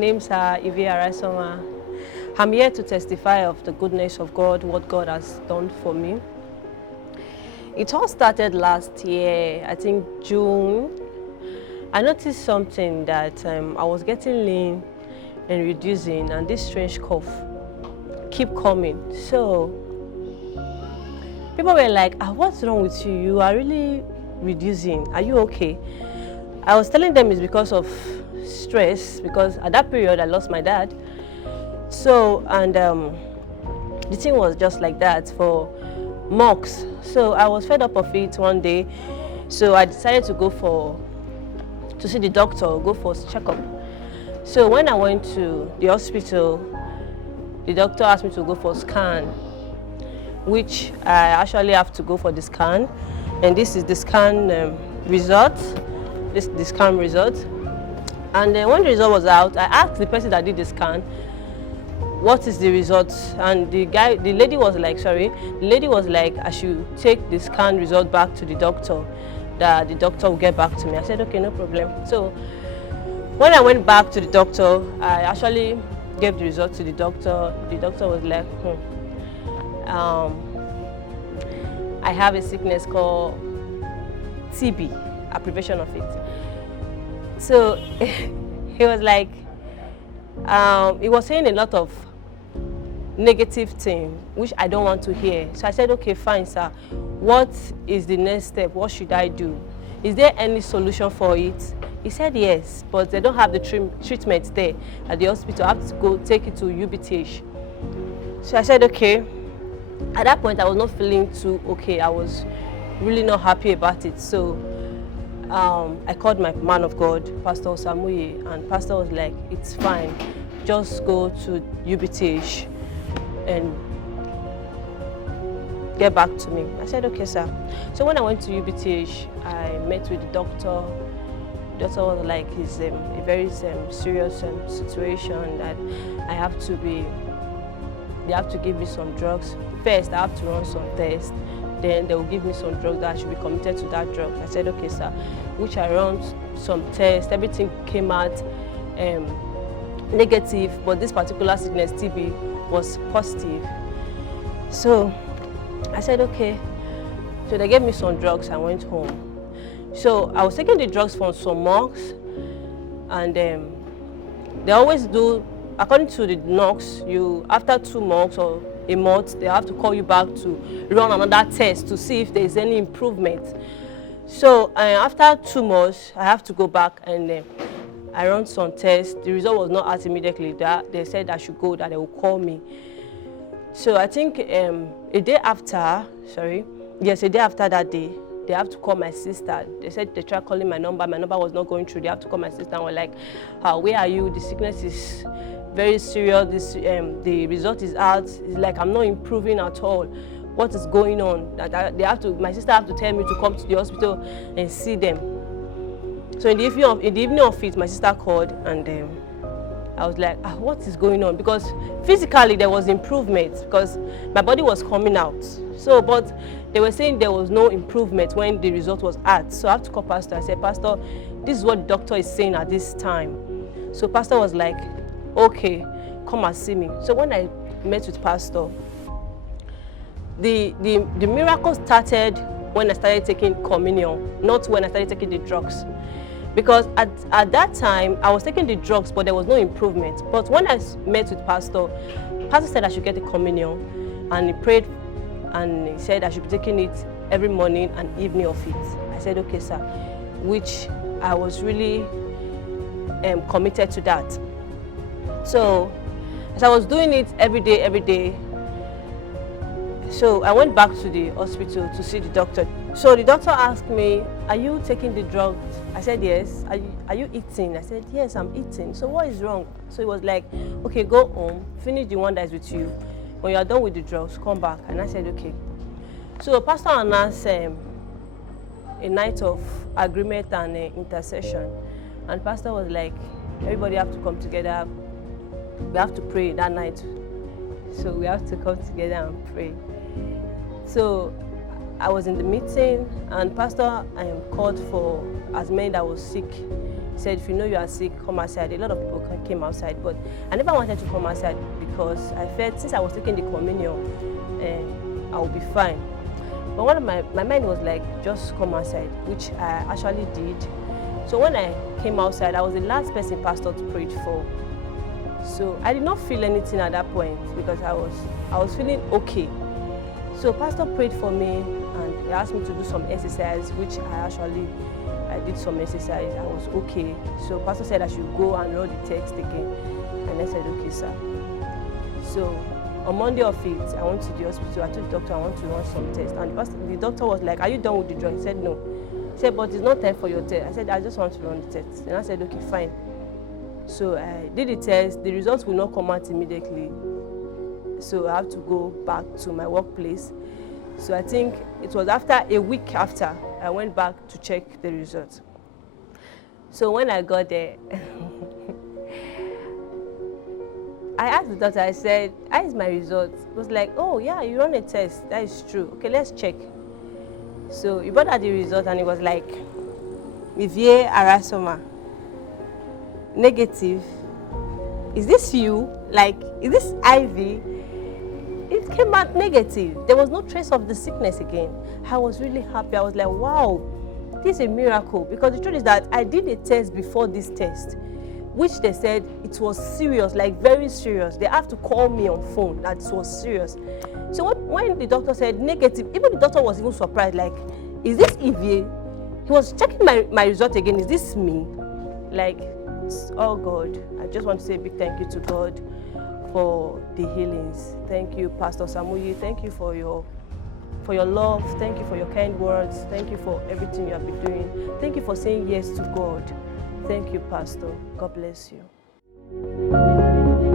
name's Ivy Arasoma. I'm here to testify of the goodness of God, what God has done for me. It all started last year, I think June. I noticed something that I was getting lean and reducing, and this strange cough keep coming. So people were like, what's wrong with you? You are really reducing. Are you okay? I was telling them it's because of stress, because at that period I lost my dad. So, and the thing was just like that for months. So I was fed up of it one day. So I decided to see the doctor, go for a checkup. So when I went to the hospital, the doctor asked me to go for a scan, which I actually have to go for the scan. And this is the scan result. This is the scan result. And then when the result was out, I asked the person that did the scan, what is the result? And the lady was like, I should take the scan result back to the doctor, that the doctor will get back to me. I said, okay, no problem. So when I went back to the doctor, I actually gave the result to the doctor. The doctor was like, I have a sickness called TB, abbreviation of it. So he was like, he was saying a lot of negative thing, which I don't want to hear. So I said, okay, fine, sir. What is the next step? What should I do? Is there any solution for it? He said yes, but they don't have the treatment there at the hospital. I have to go take it to UBTH. So I said, okay. At that point, I was not feeling too okay. I was really not happy about it. So I called my man of God, Pastor Osamuyi, and Pastor was like, it's fine. Just go to UBTH and get back to me. I said, okay, sir. So when I went to UBTH, I met with the doctor. The doctor was like, it's a very serious situation that I have to be, they have to give me some drugs. First, I have to run some tests. Then they will give me some drugs that I should be committed to that drug. I said, okay, sir. Which I ran some tests. Everything came out negative, but this particular sickness, TB, was positive. So I said, okay. So they gave me some drugs. I went home. So I was taking the drugs for some months, and they always do, according to the NOx, after 2 months or a month, they have to call you back to run another test to see if there is any improvement. So after 2 months, I have to go back and I run some tests. The result was not out immediately. They said I should go, that they will call me. So I think a day after that day, they have to call my sister. They said they tried calling my number. My number was not going through. They have to call my sister and were like, where are you? The sickness is very serious. The result is out. It's like I'm not improving at all. What is going on? My sister have to tell me to come to the hospital and see them. So in the evening of it, my sister called, and I was like, what is going on? Because physically there was improvement, because my body was coming out. So, but they were saying there was no improvement when the result was out. So I have to call Pastor. I said, Pastor, this is what the doctor is saying at this time. So Pastor was like, okay, come and see me. So when I met with Pastor, the miracle started when I started taking communion, not when I started taking the drugs. Because at that time, I was taking the drugs, but there was no improvement. But when I met with Pastor said I should get the communion, and he prayed, and he said I should be taking it every morning and evening of it. I said, okay, sir, which I was really committed to that. So as I was doing it every day, so I went back to the hospital to see the doctor. So the doctor asked me, are you taking the drugs? I said, yes. Are you eating? I said, yes, I'm eating. So what is wrong? So he was like, okay, go home, finish the one that is with you. When you are done with the drugs, come back. And I said, okay. So Pastor announced a night of agreement and intercession. And Pastor was like, everybody have to come together. We have to pray that night. So we have to come together and pray. So I was in the meeting, and Pastor called for as many that was sick He said, if you know you are sick, come outside. A lot of people came outside, but I never wanted to come outside because I felt since I was taking the communion, I would be fine. But one of my mind was like, just come outside, which I actually did. So when I came outside, I was the last person pastor prayed for. So I did not feel anything at that point because I was feeling okay. So pastor prayed for me and he asked me to do some exercise, which I did some exercise. I was okay. So pastor said I should go and roll the text again. And I said, okay, sir. So on Monday of it, I went to the hospital. I told the doctor I want to run some tests. And the doctor was like, are you done with the drug? He said, no. He said, but it's not time for your test. I said, I just want to run the test. And I said, okay, fine. So I did the test. The results will not come out immediately. So I have to go back to my workplace. So I think it was after a week after I went back to check the results. So when I got there, I asked the doctor, I said, how is my result? It was like, oh yeah, you run a test. That is true. Okay, let's check. So he brought out the result and it was like, Vivier Arasoma, negative. Is this you? Like, is this Ivy? It came out negative. There was no trace of the sickness again. I was really happy. I was like, wow, this is a miracle. Because the truth is that I did a test before this test, which they said it was serious, like very serious. They have to call me on phone that it was serious. So when the doctor said negative, even the doctor was even surprised, like, is this Evie? He was checking my result again. Is this me? Like, oh God, I just want to say a big thank you to God for the healings. Thank you, Pastor Osamuyi. Thank you for your love. Thank you for your kind words. Thank you for everything you have been doing. Thank you for saying yes to God. Thank you, Pastor. God bless you.